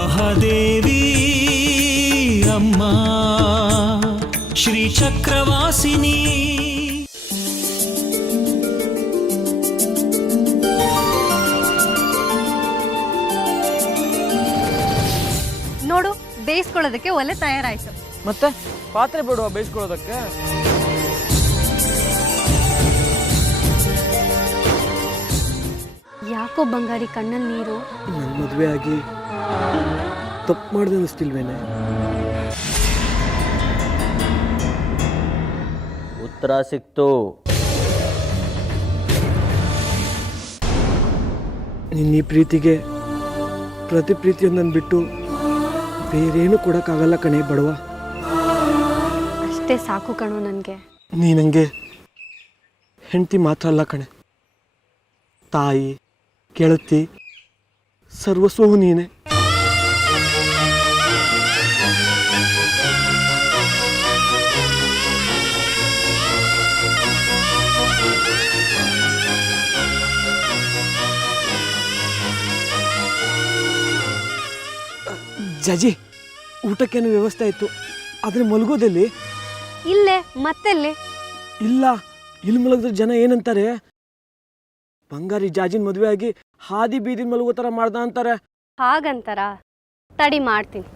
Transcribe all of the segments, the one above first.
ಮಹಾದೇವಿ ಅಮ್ಮ ಶ್ರೀ ಚಕ್ರವಾಸಿನಿ. ನೋಡು, ಬೇಯಿಸ್ಕೊಳ್ಳೋದಕ್ಕೆ ಒಲೆ ತಯಾರಾಯ್ತು. ಮತ್ತೆ ಪಾತ್ರೆ ಬಿಡುವ ಬೇಯಿಸ್ಕೊಳ್ಳೋದಕ್ಕೆ. ಯಾಕೋ ಬಂಗಾರಿ ಕಣ್ಣಲ್ಲಿ ನೀರು? ನನ್ನ ಮದುವೆ ಆಗಿ ತಪ್ಪು ಮಾಡಿದೆ ಅನ್ನಿಸ್ತಿಲ್ವೇನೆ? ಉತ್ತರ ಸಿಕ್ತು. ನಿನ್ನ ಈ ಪ್ರೀತಿಗೆ ಪ್ರತಿ ಪ್ರೀತಿಯೊಂದನ್ನು ಬಿಟ್ಟು ಬೇರೇನು ಕೊಡೋಕ್ಕಾಗಲ್ಲ ಕಣೆ ಬಡವ. ಅಷ್ಟೇ ಸಾಕು ಕಣೋ ನನಗೆ. ನೀ ನನಗೆ ಹೆಂಡತಿ ಮಾತ್ರ ಅಲ್ಲ ಕಣೆ, ತಾಯಿ, ಗೆಳತಿ, ಸರ್ವಸ್ವವು ನೀನೆ. ಜಾಜಿ, ಊಟಕ್ಕೇನು ವ್ಯವಸ್ಥೆ ಆಯಿತು, ಆದರೆ ಮಲಗೋದಲ್ಲಿ? ಇಲ್ಲೇ ಮತ್ತೆಲ್ಲಿ? ಇಲ್ಲ, ಇಲ್ಲಿ ಮಲಗಿದ್ರೆ ಜನ ಏನಂತಾರೆ? ಬಂಗಾರಿ ಜಾಜಿನ ಮದುವೆ ಆಗಿ ಹಾದಿ ಬೀದಿ ಮಲಗೋ ಥರ ಮಾಡ್ದ ಅಂತಾರೆ. ಹಾಗಂತಾರ? ತಡಿ ಮಾಡ್ತೀನಿ.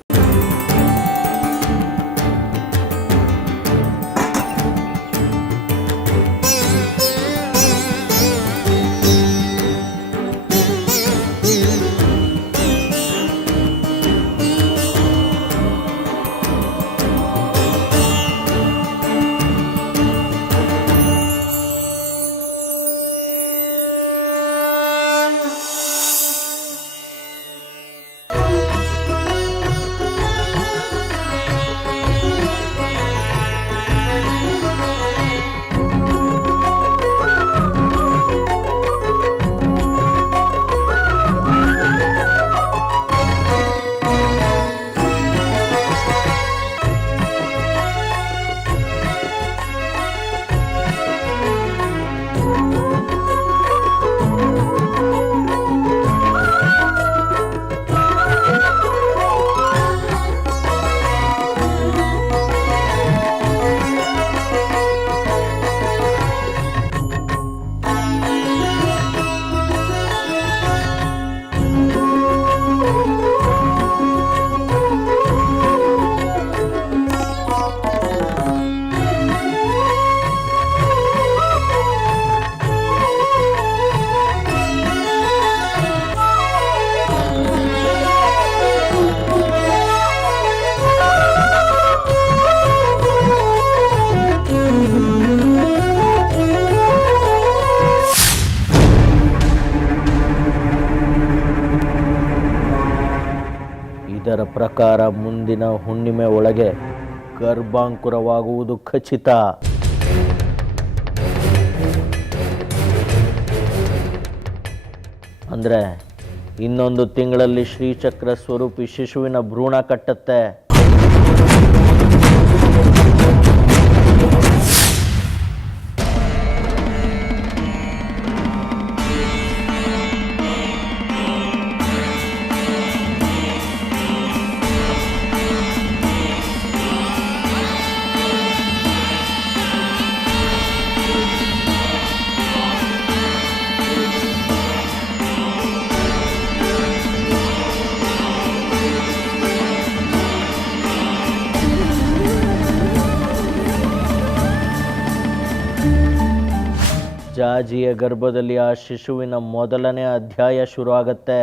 ಇದರ ಪ್ರಕಾರ ಮುಂದಿನ ಹುಣ್ಣಿಮೆ ಒಳಗೆ ಗರ್ಭಾಂಕುರವಾಗುವುದು ಖಚಿತ. ಅಂದರೆ ಇನ್ನೊಂದು ತಿಂಗಳಲ್ಲಿ ಶ್ರೀಚಕ್ರ ಸ್ವರೂಪಿ ಶಿಶುವಿನ ಭ್ರೂಣ ಕಟ್ಟುತ್ತೆ. ಜಾಜಿಯ ಗರ್ಭದಲ್ಲಿ ಆ ಶಿಶುವಿನ ಮೊದಲನೇ ಅಧ್ಯಾಯ ಶುರು ಆಗತ್ತೆ.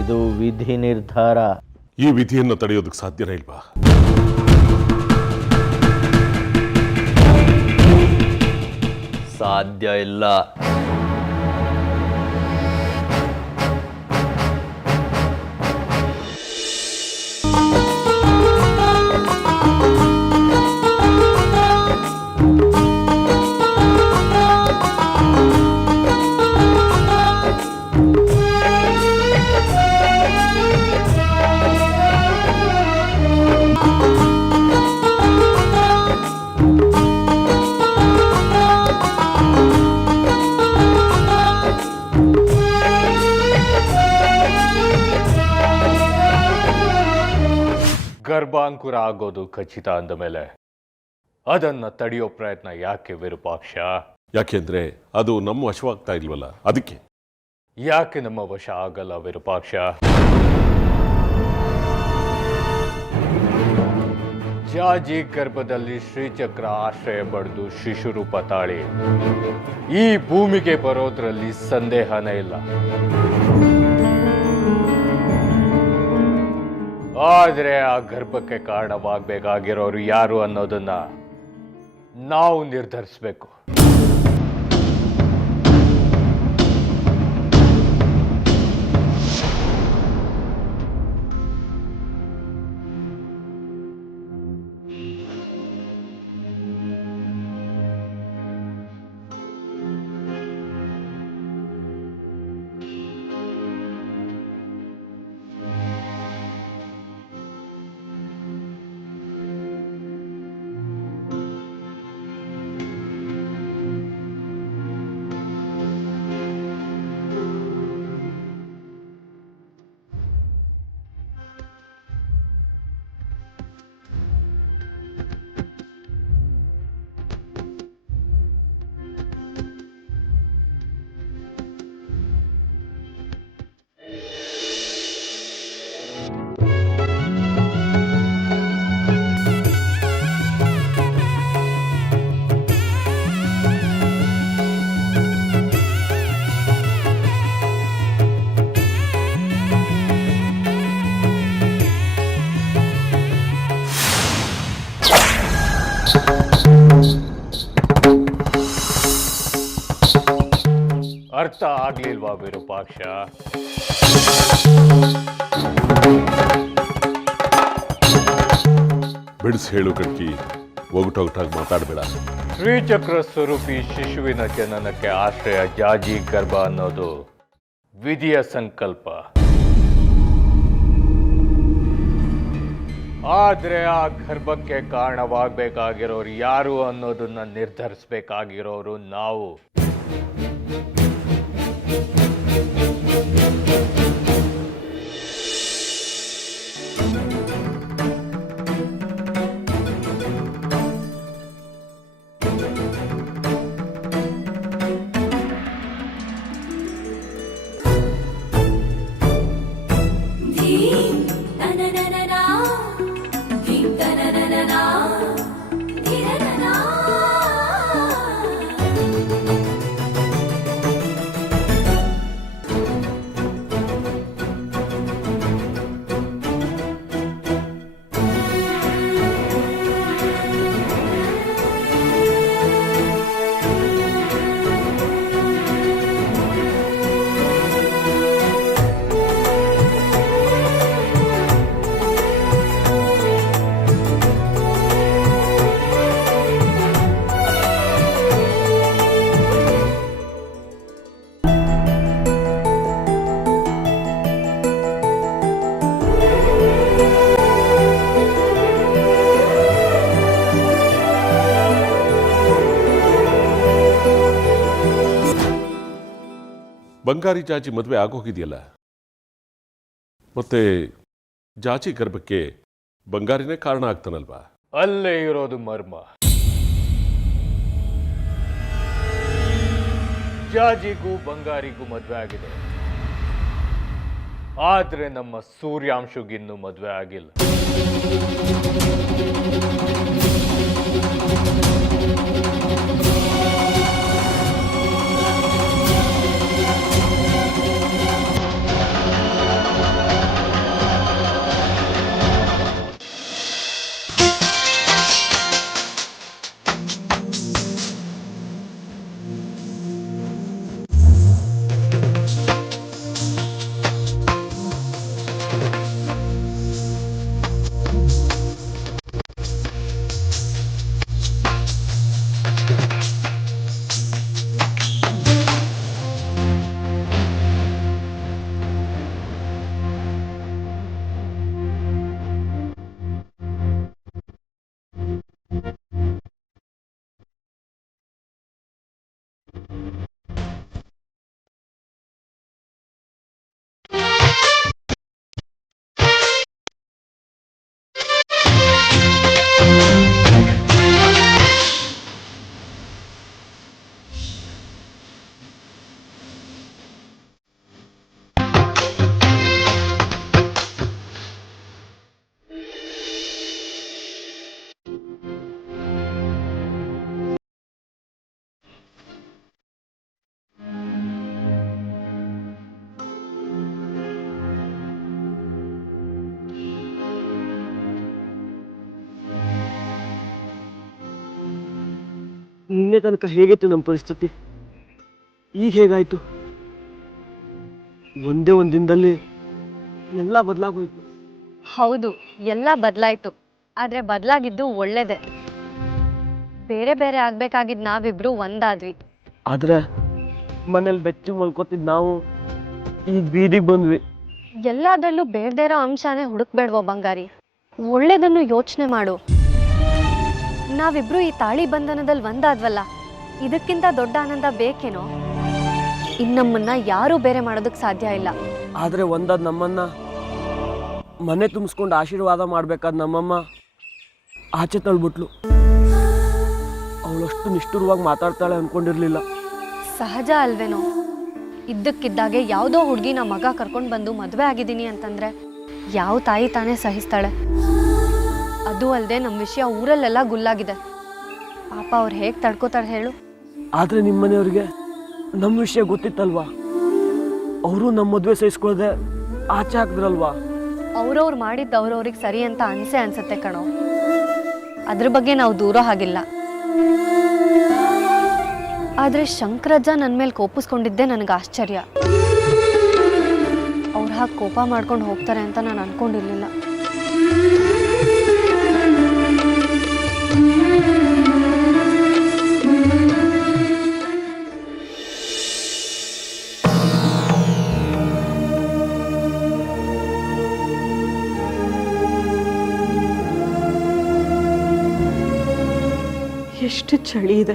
ಇದು ವಿಧಿ ನಿರ್ಧಾರ. ಈ ವಿಧಿಯನ್ನು ತಡೆಯೋದಕ್ಕೆ ಸಾಧ್ಯನೇ ಇಲ್ವಾ? ಸಾಧ್ಯ ಇಲ್ಲ. ಗರ್ಭಾಂಕುರ ಆಗೋದು ಖಚಿತ ಅಂದ ಮೇಲೆ ಅದನ್ನ ತಡೆಯೋ ಪ್ರಯತ್ನ ಯಾಕೆ ವಿರೂಪಾಕ್ಷ? ಯಾಕೆಂದ್ರೆ ಅದು ನಮ್ಮ ವಶವಾಗ್ತಾ ಇಲ್ವಲ್ಲ, ಅದಕ್ಕೆ. ಯಾಕೆ ನಮ್ಮ ವಶ ಆಗಲ್ಲ ವಿರೂಪಾಕ್ಷ? ಜಾಜಿ ಗರ್ಭದಲ್ಲಿ ಶ್ರೀಚಕ್ರ ಆಶ್ರಯ ಪಡೆದು ಶಿಶುರೂಪ ತಾಳಿ ಈ ಭೂಮಿಗೆ ಬರೋದ್ರಲ್ಲಿ ಸಂದೇಹನೇ ಇಲ್ಲ. ಆದ್ರೆ ಆ ಗರ್ಭಕ್ಕೆ ಕಾರಣವಾಗಬೇಕಾಗಿರೋರು ಯಾರು ಅನ್ನೋದನ್ನ ನಾವು ನಿರ್ಧರಿಸಬೇಕು. ಅರ್ಥ ಆಗ್ಲಿಲ್ವಾ ವಿರೂಪಾಕ್ಷ? ಬಿಡಿಸಿ ಹೇಳು ಕಟ್ಕಿ, ಒಗಟೊಗಟಾಗಿ ಮಾತಾಡಬೇಡ. ಶ್ರೀಚಕ್ರ ಸ್ವರೂಪಿ ಶಿಶುವಿನ ಜನನಕ್ಕೆ ಆಶ್ರಯ ಜಾಜಿ ಗರ್ಭ ಅನ್ನೋದು ವಿಧಿಯ ಸಂಕಲ್ಪ. ಆದ್ರೆ ಆ ಗರ್ಭಕ್ಕೆ ಕಾರಣವಾಗಬೇಕಾಗಿರೋರು ಯಾರು ಅನ್ನೋದನ್ನ ನಿರ್ಧರಿಸಬೇಕಾಗಿರೋರು ನಾವು. ಬಂಗಾರಿ ಜಾಜಿ ಮದುವೆ ಆಗೋಗಿದೆಯಲ್ಲ, ಮತ್ತೆ ಜಾಜಿ ಗರ್ಭಕ್ಕೆ ಬಂಗಾರಿನೇ ಕಾರಣ ಆಗ್ತಾನಲ್ವಾ? ಅಲ್ಲೇ ಇರೋದು ಮರ್ಮ. ಜಾಜಿಗೂ ಬಂಗಾರಿಗೂ ಮದುವೆ ಆಗಿದೆ, ಆದ್ರೆ ನಮ್ಮ ಸೂರ್ಯಾಂಶುಗಿನ್ನೂ ಮದುವೆ ಆಗಿಲ್ಲ. ನಿನ್ನೆ ತನಕ ಹೇಗಿತ್ತು ನಮ್ಮ ಪರಿಸ್ಥಿತಿ, ಈಗ ಹೇಗಾಯ್ತು? ಒಂದೇ ಒಂದು ದಿನದಲ್ಲಿ ಎಲ್ಲ ಬದಲಾಗೋಯ್ತು. ಹೌದು, ಎಲ್ಲ ಬದಲಾಯ್ತು. ಆದರೆ ಬದಲಾಗಿದ್ದು ಒಳ್ಳೇದೇ. ಬೇರೆ ಬೇರೆ ಆಗ್ಬೇಕಾಗಿದ್ದು ನಾವಿಬ್ರು ಒಂದಾದ್ವಿ. ಆದರೆ ಮನೇಲಿ ಬೆಚ್ಚು ಮಲ್ಕೋತಿದ್ ನಾವು ಈಗ ಬೀದಿಗೆ ಬಂದ್ವಿ. ಎಲ್ಲದರಲ್ಲೂ ಬೇಡದೇ ಇರೋ ಅಂಶನೇ ಹುಡುಕ್ಬೇಡ್ವೋ ಬಂಗಾರಿ. ಒಳ್ಳೇದನ್ನು ಯೋಚನೆ ಮಾಡು. ನಾವಿಬ್ರು ಈ ತಾಳಿ ಬಂಧನದಲ್ಲಿ ಒಂದಾದ್ವಲ್ಲ, ಇದಕ್ಕಿಂತ ದೊಡ್ಡ ಆನಂದ ಬೇಕೇನೋ? ಇನ್ನಮ್ಮನ್ನ ಯಾರೂ ಬೇರೆ ಮಾಡೋದಕ್ಕೆ ಸಾಧ್ಯ ಇಲ್ಲ. ಆದರೆ ಒಂದಾದ ನಮ್ಮನ್ನ ಮನೆ ತುಂಬಿಸ್ಕೊಂಡು ಆಶೀರ್ವಾದ ಮಾಡ್ಬೇಕಾದ ನಮ್ಮಮ್ಮ ಆಚೆ ತಳ್ಬಿಟ್ಲು. ಅವಳಷ್ಟು ನಿಷ್ಠುರವಾಗಿ ಮಾತಾಡ್ತಾಳೆ ಅನ್ಕೊಂಡಿರ್ಲಿಲ್ಲ. ಸಹಜ ಅಲ್ವೇನೋ? ಇದ್ದಕ್ಕಿದ್ದಾಗೆ ಯಾವುದೋ ಹುಡುಗಿ ನಮ್ಮ ಮಗ ಕರ್ಕೊಂಡು ಬಂದು ಮದುವೆ ಆಗಿದ್ದೀನಿ ಅಂತಂದ್ರೆ ಯಾವ ತಾಯಿ ತಾನೇ ಸಹಿಸ್ತಾಳೆ? ಅದು ಅಲ್ಲದೆ ನಮ್ಮ ವಿಷಯ ಊರಲ್ಲೆಲ್ಲ ಗುಲ್ಲಾಗಿದೆ. ಪಾಪ ಅವ್ರು ಹೇಗೆ ತಡ್ಕೋತಾರೆ ಹೇಳು? ಆದರೆ ನಿಮ್ಮ ಮನೆಯವ್ರಿಗೆ ನಮ್ಮ ವಿಷಯ ಗೊತ್ತಿತ್ತಲ್ವಾ? ಅವರು ನಮ್ಮ ಮದುವೆ ಸಹಿಸ್ಕೊಳ್ಳದೆ ಆಚೆ ಹಾಕಿದ್ರಲ್ವಾ? ಅವ್ರವ್ರು ಮಾಡಿದ್ದು ಅವ್ರವ್ರಿಗೆ ಸರಿ ಅಂತ ಅನ್ಸತ್ತೆ ಕಣೋ. ಅದ್ರ ಬಗ್ಗೆ ನಾವು ದೂರ ಆಗಿಲ್ಲ. ಆದರೆ ಶಂಕರಜ್ಜ ನನ್ನ ಮೇಲೆ ಕೋಪಿಸ್ಕೊಂಡಿದ್ದೆ ನನಗೆ ಆಶ್ಚರ್ಯ. ಅವ್ರು ಹಾಗೆ ಕೋಪ ಮಾಡ್ಕೊಂಡು ಹೋಗ್ತಾರೆ ಅಂತ ನಾನು ಅನ್ಕೊಂಡಿರ್ಲಿಲ್ಲ. ಎಷ್ಟು ಚಳಿ ಇದೆ.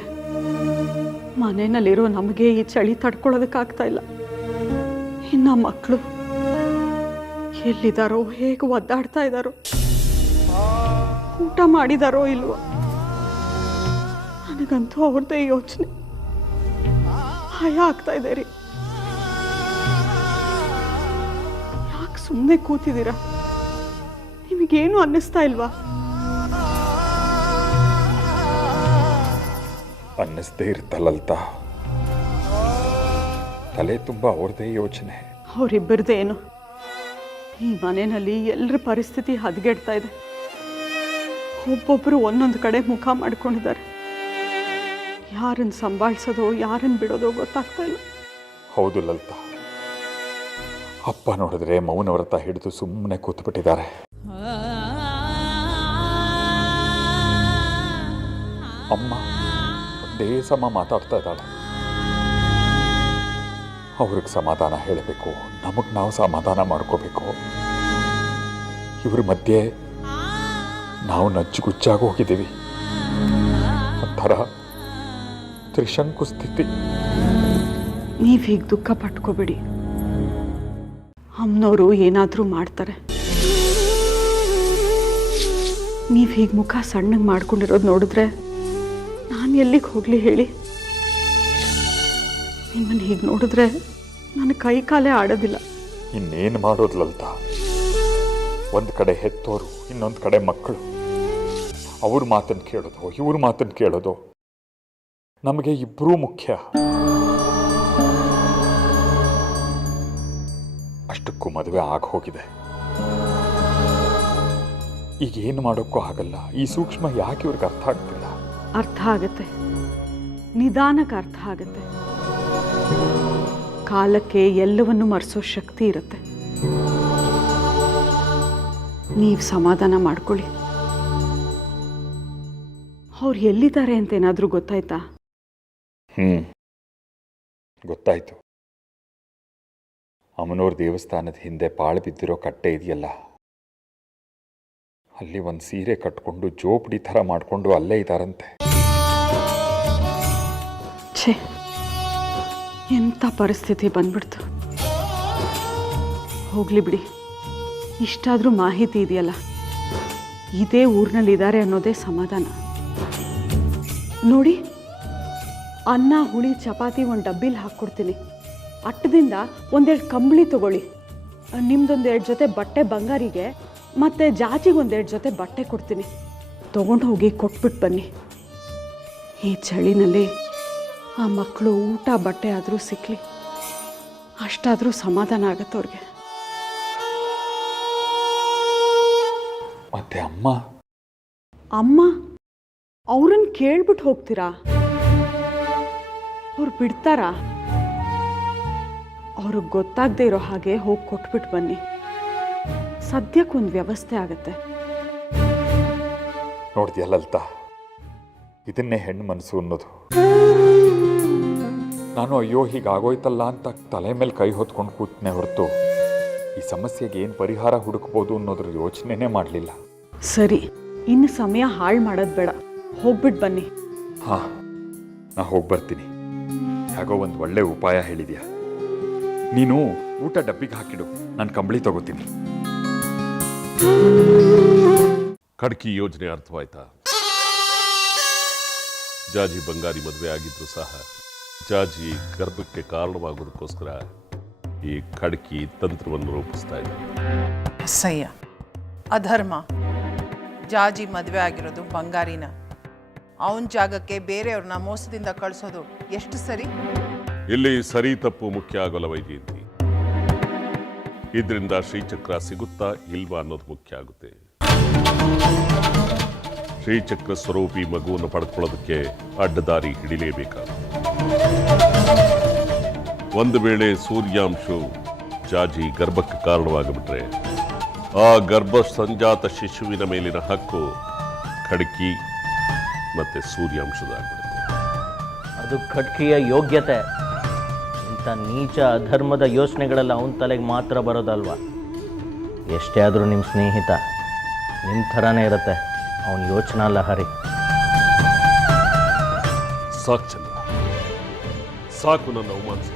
ಮನೆಯಲ್ಲಿರೋ ನಮಗೆ ಈ ಚಳಿ ತಡ್ಕೊಳ್ಳೋದಕ್ಕಾಗ್ತಾ ಇಲ್ಲ. ಇನ್ನು ಮಕ್ಕಳು ಎಲ್ಲಿದ್ದಾರೋ, ಹೇಗೆ ಒದ್ದಾಡ್ತಾ ಇದ್ದಾರೋ, ಊಟ ಮಾಡಿದಾರೋ ಇಲ್ವೋ? ನನಗಂತೂ ಅವ್ರದ್ದೇ ಯೋಚನೆ ಭಯ ಆಗ್ತಾ ಇದೆ ರೀ. ಯಾಕೆ ಸುಮ್ಮನೆ ಕೂತಿದ್ದೀರಾ? ನಿಮಗೇನು ಅನ್ನಿಸ್ತಾ ಇಲ್ವಾ? ಅನ್ನಿಸ್ದೇ ಇರ್ತಲ್ಲಲ್ತಾ, ತಲೆ ತುಂಬ ಅವ್ರದ್ದೇ ಯೋಚನೆ. ಅವರಿಬ್ಬರದೇನು? ಈ ಮನೆಯಲ್ಲಿ ಎಲ್ಲರ ಪರಿಸ್ಥಿತಿ ಹದಗೆಡ್ತಾ ಇದೆ. ಒಬ್ಬೊಬ್ಬರು ಒಂದೊಂದು ಕಡೆ ಮುಖ ಮಾಡ್ಕೊಂಡಿದ್ದಾರೆ. ಯಾರನ್ನು ಸಂಭಾಳಿಸೋದೋ ಯಾರನ್ನು ಬಿಡೋದೋ ಗೊತ್ತಾಗ್ತಾ ಇಲ್ಲ. ಹೌದು ಲಲಿತಾ, ಅಪ್ಪ ನೋಡಿದ್ರೆ ಮೌನ ವ್ರತ ಹಿಡಿದು ಸುಮ್ಮನೆ ಕೂತ್ಬಿಟ್ಟಿದ್ದಾರೆ. ಅಮ್ಮ ಒಂದೇ ಸಮ ಮಾತಾಡ್ತಾ ಇದ್ದಾಳೆ. ಅವ್ರಿಗೆ ಸಮಾಧಾನ ಹೇಳಬೇಕು, ನಮಗೆ ನಾವು ಸಮಾಧಾನ ಮಾಡ್ಕೋಬೇಕು. ಇವ್ರ ಮಧ್ಯೆ ನಾವು ನಜ್ಜುಗುಜ್ಜಾಗಿ ಹೋಗಿದ್ದೀವಿ. ಒಂಥರ ತ್ರಿಶಂಕು ಸ್ಥಿತಿ. ನೀವು ಹೀಗೆ ದುಃಖ ಪಟ್ಕೋಬೇಡಿ. ಅಮ್ಮನವರು ಏನಾದರೂ ಮಾಡ್ತಾರೆ. ನೀವು ಹೀಗೆ ಮುಖ ಸಣ್ಣಗೆ ಮಾಡ್ಕೊಂಡಿರೋದು ನೋಡಿದ್ರೆ ನಾನು ಎಲ್ಲಿಗೆ ಹೋಗಲಿ ಹೇಳಿ? ನಿಮ್ಮನ್ನು ಹೀಗೆ ನೋಡಿದ್ರೆ ನನ್ನ ಕೈ ಕಾಲೇ ಆಡೋದಿಲ್ಲ. ಇನ್ನೇನು ಮಾಡೋದು ಲಲಿತಾ? ಒಂದು ಕಡೆ ಹೆತ್ತೋರು, ಇನ್ನೊಂದು ಕಡೆ ಮಕ್ಕಳು. ಅವ್ರ ಮಾತನ್ನು ಕೇಳೋದು, ಇವ್ರ ಮಾತನ್ನು ಕೇಳೋದು. ನಮಗೆ ಇಬ್ಬರೂ ಮುಖ್ಯ. ಅಷ್ಟಕ್ಕೂ ಮದುವೆ ಆಗಿ ಹೋಗಿದೆ. ಈಗ ಏನು ಮಾಡೋಕ್ಕೂ ಆಗಲ್ಲ. ಈ ಸೂಕ್ಷ್ಮ ಯಾಕೆ ಇವ್ರಿಗೆ ಅರ್ಥ ಆಗ್ತಿಲ್ಲ? ಅರ್ಥ ಆಗುತ್ತೆ, ನಿಧಾನಕ್ಕೆ ಅರ್ಥ ಆಗುತ್ತೆ. ಕಾಲಕ್ಕೆ ಎಲ್ಲವನ್ನು ಮರೆಸೋ ಶಕ್ತಿ ಇರುತ್ತೆ. ನೀವು ಸಮಾಧಾನ ಮಾಡ್ಕೊಳ್ಳಿ. ಅವ್ರು ಎಲ್ಲಿದ್ದಾರೆ ಅಂತ ಏನಾದರೂ ಗೊತ್ತಾಯ್ತಾ? ಗೊತ್ತಾಯ್ತು. ಅಮ್ಮನವ್ರ ದೇವಸ್ಥಾನದ ಹಿಂದೆ ಪಾಳು ಬಿದ್ದಿರೋ ಕಟ್ಟೆ ಇದೆಯಲ್ಲ, ಅಲ್ಲಿ ಒಂದು ಸೀರೆ ಕಟ್ಕೊಂಡು ಜೋಪಡಿ ಥರ ಮಾಡಿಕೊಂಡು ಅಲ್ಲೇ ಇದ್ದಾರಂತೆ. ಛೇ, ಎಂಥ ಪರಿಸ್ಥಿತಿ ಬಂದ್ಬಿಡ್ತು. ಹೋಗ್ಲಿ ಬಿಡಿ, ಇಷ್ಟಾದರೂ ಮಾಹಿತಿ ಇದೆಯಲ್ಲ, ಇದೇ ಊರಿನಲ್ಲಿದ್ದಾರೆ ಅನ್ನೋದೇ ಸಮಾಧಾನ. ನೋಡಿ, ಅನ್ನ ಹುಳಿ ಚಪಾತಿ ಒಂದು ಡಬ್ಬಿಲಿ ಹಾಕ್ಕೊಡ್ತೀನಿ. ಅಟ್ಟದಿಂದ ಒಂದೆರಡು ಕಂಬಳಿ ತಗೊಳ್ಳಿ. ನಿಮ್ದೊಂದೆರಡು ಜೊತೆ ಬಟ್ಟೆ ಬಂಗಾರಿಗೆ ಮತ್ತು ಜಾಜಿಗೆ ಒಂದೆರಡು ಜೊತೆ ಬಟ್ಟೆ ಕೊಡ್ತೀನಿ. ತೊಗೊಂಡು ಹೋಗಿ ಕೊಟ್ಬಿಟ್ಟು ಬನ್ನಿ. ಈ ಚಳಿನಲ್ಲಿ ಆ ಮಕ್ಕಳು ಊಟ ಬಟ್ಟೆ ಆದರೂ ಸಿಕ್ಕಲಿ, ಅಷ್ಟಾದರೂ ಸಮಾಧಾನ ಆಗತ್ತೆ ಅವ್ರಿಗೆ. ಮತ್ತೆ ಅಮ್ಮ ಅಮ್ಮ ಅವ್ರನ್ನ ಕೇಳ್ಬಿಟ್ಟು ಹೋಗ್ತೀರಾ? ಅವ್ರು ಬಿಡ್ತಾರಾ? ಅವ್ರಿಗೆ ಗೊತ್ತಾಗದೇ ಇರೋ ಹಾಗೆ ಹೋಗಿ ಕೊಟ್ಬಿಟ್ಟು ಬನ್ನಿ. ಸದ್ಯಕ್ಕೊಂದು ವ್ಯವಸ್ಥೆ ಆಗತ್ತೆ. ನೋಡ್ತೀಯ ಲಲಿತಾ, ಇದನ್ನೇ ಹೆಣ್ಣು ಮನಸ್ಸು ಅನ್ನೋದು. ನಾನು ಅಯ್ಯೋ ಹೀಗಾಗೋಯ್ತಲ್ಲ ಅಂತ ತಲೆ ಮೇಲೆ ಕೈ ಹೊತ್ಕೊಂಡು ಕೂತನೆ ಹೊರತು ಈ ಸಮಸ್ಯೆಗೆ ಏನು ಪರಿಹಾರ ಹುಡುಕ್ಬೋದು ಅನ್ನೋದ್ರ ಯೋಚನೆನೇ ಮಾಡಲಿಲ್ಲ. ಸರಿ, ಇನ್ನು ಸಮಯ ಹಾಳು ಮಾಡೋದು ಬೇಡ, ಹೋಗ್ಬಿಟ್ಟು ಬನ್ನಿ. ಹಾಂ, ನಾ ಹೋಗಿ ಬರ್ತೀನಿ. ಹೇಗೋ ಒಂದು ಒಳ್ಳೆ ಉಪಾಯ ಹೇಳಿದ್ಯಾ. ನೀನು ಊಟ ಡಬ್ಬಿಗೆ ಹಾಕಿಡು, ನಾನು ಕಂಬಳಿ ತಗೋತೀನಿ. ಖಡ್ಕಿ ಯೋಜನೆ ಅರ್ಥವಾಯ್ತಾ? ಜಾಜಿ ಬಂಗಾರಿ ಮದುವೆ ಆಗಿದ್ರು ಸಹ ಜಾಜಿ ಗರ್ಭಕ್ಕೆ ಕಾರಣವಾಗೋದಕ್ಕೋಸ್ಕರ ಈ ಖಡ್ಕಿ ತಂತ್ರವನ್ನು ರೂಪಿಸ್ತಾ ಇದ್ದಾರೆ. ಅಸಹ್ಯ, ಅಧರ್ಮ. ಜಾಜಿ ಮದುವೆ ಆಗಿರೋದು ಬಂಗಾರಿನ. ಅವನ ಜಾಗಕ್ಕೆ ಬೇರೆಯವ್ರನ್ನ ಮೋಸದಿಂದ ಕಳಿಸೋದು ಎಷ್ಟು ಸರಿ? ಇಲ್ಲಿ ಸರಿ ತಪ್ಪು ಮುಖ್ಯ ಆಗೋಲ್ಲ ವೈಜಯಂತಿ. ಇದರಿಂದ ಶ್ರೀಚಕ್ರ ಸಿಗುತ್ತಾ ಇಲ್ವಾ ಅನ್ನೋದು ಮುಖ್ಯ ಆಗುತ್ತೆ. ಶ್ರೀಚಕ್ರ ಸ್ವರೂಪಿ ಮಗುವನ್ನು ಪಡ್ಕೊಳ್ಳೋದಕ್ಕೆ ಅಡ್ಡದಾರಿ ಹಿಡಿಲೇಬೇಕಾಗುತ್ತೆ. ಒಂದು ವೇಳೆ ಸೂರ್ಯಾಂಶು ಜಾಜಿ ಗರ್ಭಕ್ಕೆ ಕಾರಣವಾಗಿಬಿಟ್ರೆ ಆ ಗರ್ಭ ಸಂಜಾತ ಶಿಶುವಿನ ಮೇಲಿನ ಹಕ್ಕು ಖಡ್ಕಿ ಮತ್ತೆ ಸೂರ್ಯಾಂಶದಾಗ್ಬಿಡುತ್ತೆ. ಅದು ಖಡ್ಕಿಯ ಯೋಗ್ಯತೆ. ಇಂಥ ನೀಚ ಅಧರ್ಮದ ಯೋಚನೆಗಳೆಲ್ಲ ಅವನ ತಲೆಗೆ ಮಾತ್ರ ಬರೋದಲ್ವಾ. ಎಷ್ಟೇ ಆದರೂ ನಿಮ್ಮ ಸ್ನೇಹಿತ, ನಿಮ್ಮ ಥರನೇ ಇರುತ್ತೆ ಅವನ ಯೋಚನಾ ಲಹರಿ. ಸಾಕು ಚಂದ್ರ, ಸಾಕು ನನ್ನ ಅವಮಾನಿಸಿ.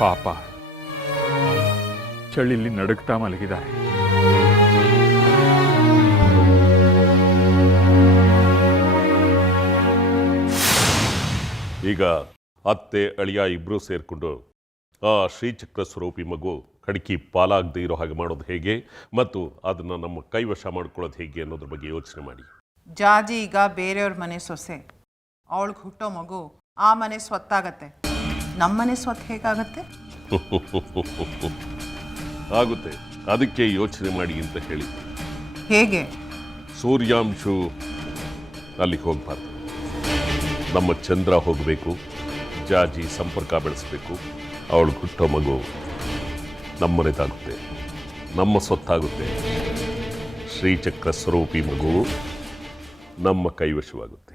ಪಾಪ, ಚಳಿಲಿ ನಡುಗ್ತಾ ಮಲಗಿದ್ದಾರೆ. ಈಗ ಅತ್ತೆ ಅಳಿಯ ಇಬ್ರು ಸೇರ್ಕೊಂಡು ಆ ಶ್ರೀಚಕ್ರ ಸ್ವರೂಪಿ ಮಗು ಖಡ್ಕಿ ಪಾಲಾಗದೇ ಇರೋ ಹಾಗೆ ಮಾಡೋದು ಹೇಗೆ ಮತ್ತು ಅದನ್ನು ನಮ್ಮ ಕೈವಶ ಮಾಡ್ಕೊಳ್ಳೋದು ಹೇಗೆ ಅನ್ನೋದ್ರ ಬಗ್ಗೆ ಯೋಚನೆ ಮಾಡಿ. ಜಾಜಿ ಈಗ ಬೇರೆಯವ್ರ ಮನೆ ಸೊಸೆ. ಅವಳಿಗೆ ಹುಟ್ಟೋ ಮಗು ಆ ಮನೆ ಸ್ವತ್ತಾಗತ್ತೆ. ನಮ್ಮನೆ ಸ್ವತ್ತು ಹೇಗಾಗತ್ತೆ? ಆಗುತ್ತೆ, ಅದಕ್ಕೆ ಯೋಚನೆ ಮಾಡಿ ಅಂತ ಹೇಳಿ. ಹೇಗೆ? ಸೂರ್ಯಾಂಶು ಅಲ್ಲಿಗೆ ಹೋಗಬಾರ್ದು. ನಮ್ಮ ಚಂದ್ರ ಹೋಗಬೇಕು, ಜಾಜಿ ಸಂಪರ್ಕ ಬೆಳೆಸಬೇಕು. ಅವಳು ಹುಟ್ಟೋ ಮಗು ನಮ್ಮನೆದಾಗುತ್ತೆ, ನಮ್ಮ ಸ್ವತ್ತಾಗುತ್ತೆ. ಶ್ರೀಚಕ್ರ ಸ್ವರೂಪಿ ಮಗು ನಮ್ಮ ಕೈವಶವಾಗುತ್ತೆ.